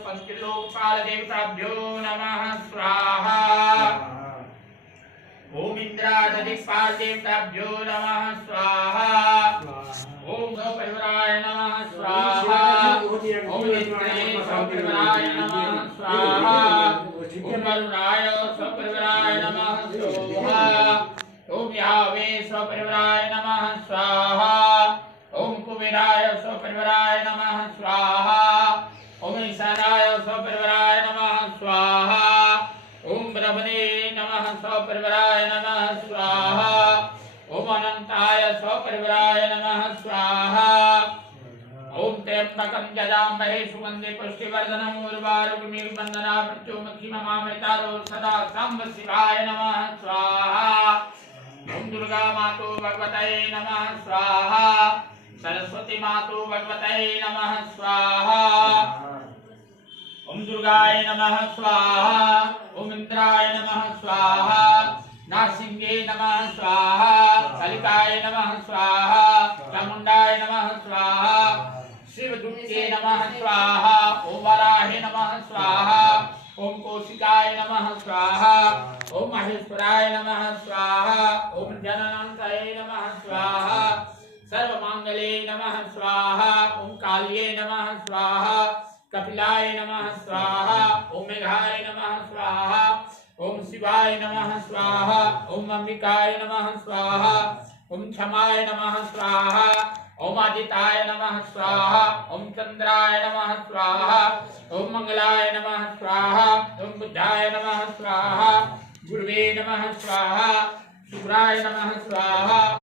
पंचलोकपाल देवताभ्यो नमः स्वाहा। ओम इंद्रादिपाल देवताभ्यो नमः स्वाहा। ओम परिवराय नमः स्वाहा। ओम इंद्राय परिवराय नमः स्वाहा। ओम वरुणाय परिवराय नमः स्वाहा। ओम यावे परिवराय नमः स्वाहा। ओम कुबेराय परिवराय नमः स्वाहा। ओम ईशानाय परिवराय नमः स्वाहा। ओम ब्रह्मणे नमः परिवराय नमः स्वाहा। ओम अनंताय परिवराय नमः स्वाहा। ओम त्र्यंबकं यजामहे सुगंधि पुष्टिवर्धनम् उर्वारुकमिर्बन्धना मृत्युमुखीममामृतारो सदा सांब शिवाय नमः स्वाहा। ओम दुर्गा मातो भगवते नमः स्वाहा। सरस्वती मातो भगवते नमः स्वाहा। ओम दुर्गाय नमः स्वाहा। ओम इंद्राय नमः स्वाहा। नारसिंहे नमः स्वाहा। कालिकाय नमः स्वाहा। चामुंडाय नमः स्वाहा। शिवदूते नमः स्वाहा। ओम वराहे नमः स्वाहा। ओम कौशिकाय नमः स्वाहा। ओम महेश्वराय नमः स्वाहा। ओम जननांताय नमः स्वाहा। सर्वमांगल्ये नमः स्वाहा। ओम काल्ये नमः स्वाहा। कपिलाय नमः स्वाहा। ओम मेघाय नमः स्वाहा। ओम शिवाय नमः स्वाहा। ओम अंबिकाय नमः स्वाहा। ओम क्षमाय नमः स्वाहा। ओम आदिताय नमः स्वाहा। ओम चंद्राय नमः स्वाहा। ओम मंगलाय नमः स्वाहा। ओम बुद्धाय नमः स्वाहा। गुरुवे नमः स्वाहा। शुक्राय नमः स्वाहा।